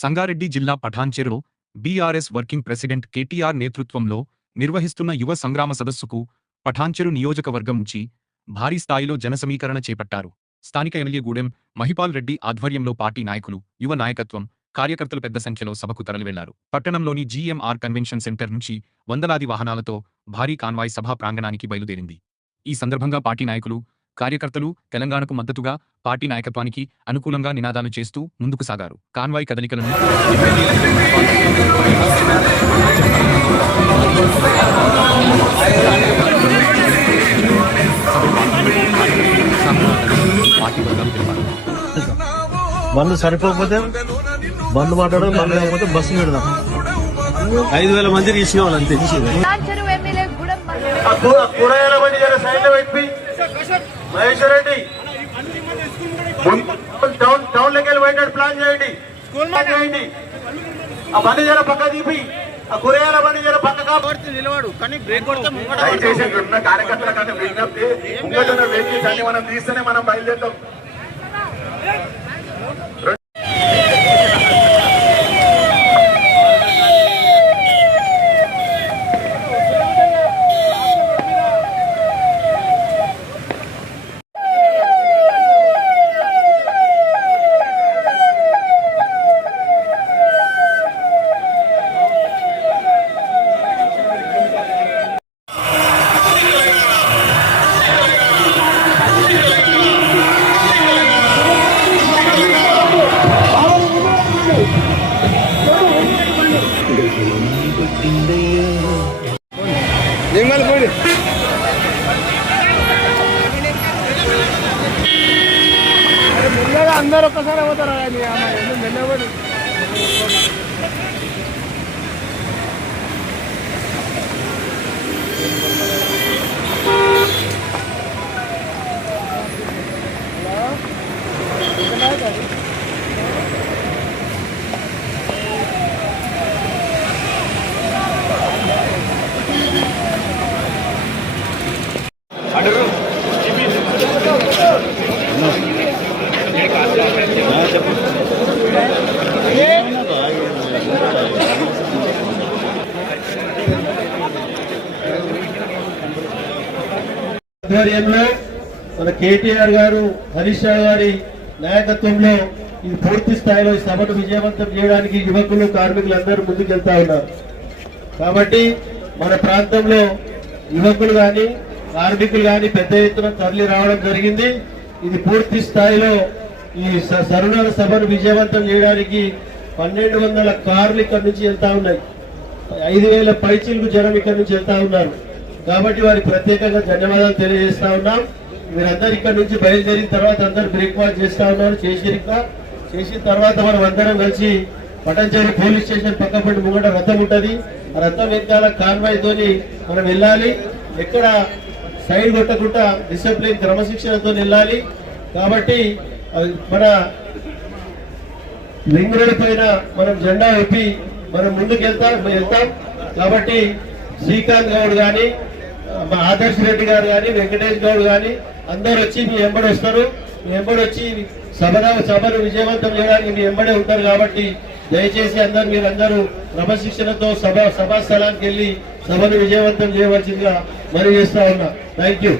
సంగారెడ్డి జిల్లా పఠాన్చెరులో BRS working president KTR నేతృత్వంలో నిర్వహిస్తున్న యువ సంగ్రామ సదస్సుకు పఠాన్చెరు నియోజకవర్గం నుంచి భారీ స్థాయిలో జనసమీకరణ చేపట్టారు. స్థానిక ఎమ్మెల్యే గూడెం మహిపాల్ రెడ్డి ఆధ్వర్యంలో పార్టీ నాయకులు, యువ నాయకత్వం, కార్యకర్తలు పెద్ద సంఖ్యలో సభకు తరలివెళ్లారు. పట్టణంలోని జీఎంఆర్ కన్వెన్షన్ సెంటర్ నుంచి వందలాది వాహనాలతో భారీ కాన్వాయ్ సభా ప్రాంగణానికి బయలుదేరింది. ఈ సందర్భంగా పార్టీ నాయకులు, కార్యకర్తలు తెలంగాణకు మద్దతుగా, పార్టీ నాయకత్వానికి అనుకూలంగా నినాదాలు చేస్తూ ముందుకు సాగారు. కాన్వాయ్ కదలికలను బండ్లు సరిపోకపోతే బండ్లు మాట్లాడడం, బండ్లు లేకపోతే బస్సు పెడదాం. 5,000 మంది తీసుకోవాలి అంతే. కూరగాయల బండి సైడ్ పెట్టి మహేశ్వర్ రెడ్డి టౌన్ లోకి వెళ్ళి బయట ప్లాన్ చేయండి. ఆ బండి జర పక్క తీపి, ఆ కూరగాయల బండి జర పక్క నిలబడు. కానీ బ్రేక్ దయచేసి ఉన్న కార్యకర్తల కానీ విజ్ఞప్తి, ముంగటున్న వెహికల్స్ అన్ని మనం తీస్తేనే మనం బయలుదేరుతాం. అందరూ ఒక్కసారి అవుతారా? ఆధ్వర్యంలో మన కేటీఆర్ గారు, హరీష్ రావు గారి నాయకత్వంలో ఈ పూర్తి స్థాయిలో ఈ సభను విజయవంతం చేయడానికి యువకులు, కార్మికులు అందరూ ముందుకెళ్తా ఉన్నారు. కాబట్టి మన ప్రాంతంలో యువకులు కానీ, కార్మికులు కానీ పెద్ద ఎత్తున తరలి రావడం జరిగింది. ఇది పూర్తి స్థాయిలో ఈ సరుణాల సభను విజయవంతం చేయడానికి 1,200 కార్లు ఇక్కడ నుంచి వెళ్తా ఉన్నాయి. 5,000 పైచీలకు జనం ఇక్కడ నుంచి వెళ్తా ఉన్నారు. కాబట్టి వారికి ప్రత్యేకంగా ధన్యవాదాలు తెలియజేస్తా ఉన్నాం. మీరందరూ ఇక్కడ నుంచి బయలుదేరిన తర్వాత అందరూ బ్రేక్ఫాస్ట్ చేస్తా ఉన్నారు. చేసిన తర్వాత మనం అందరం కలిసి పటంచేరి పోలీస్ స్టేషన్ పక్క పట్టి ముంగట రథం ఉంటది. ఆ రథం వెనకాల కాన్వాయ్ తోని మనం వెళ్ళాలి. ఎక్కడ సైడ్ కొట్టకుండా డిసిప్లిన్, క్రమశిక్షణతో వెళ్ళాలి. కాబట్టి మన రింగ్ రోడ్ పైన మనం జెండా ఊపి మనం ముందుకు వెళ్తాం. కాబట్టి శ్రీకాంత్ గౌడ్ గాని, మా ఆదర్శ్ రెడ్డి గారు కానీ, వెంకటేష్ గౌడ్ కానీ అందరు వచ్చి మీ వెంబడి వస్తారు. మీ వెంబడి వచ్చి సభను విజయవంతం చేయడానికి మీ వెంబడే ఉంటారు. కాబట్టి దయచేసి మీరందరూ క్రమశిక్షణతో సభా స్థలానికి వెళ్ళి సభను విజయవంతం చేయవలసిందిగా మనవి చేస్తా ఉన్నా. Thank you.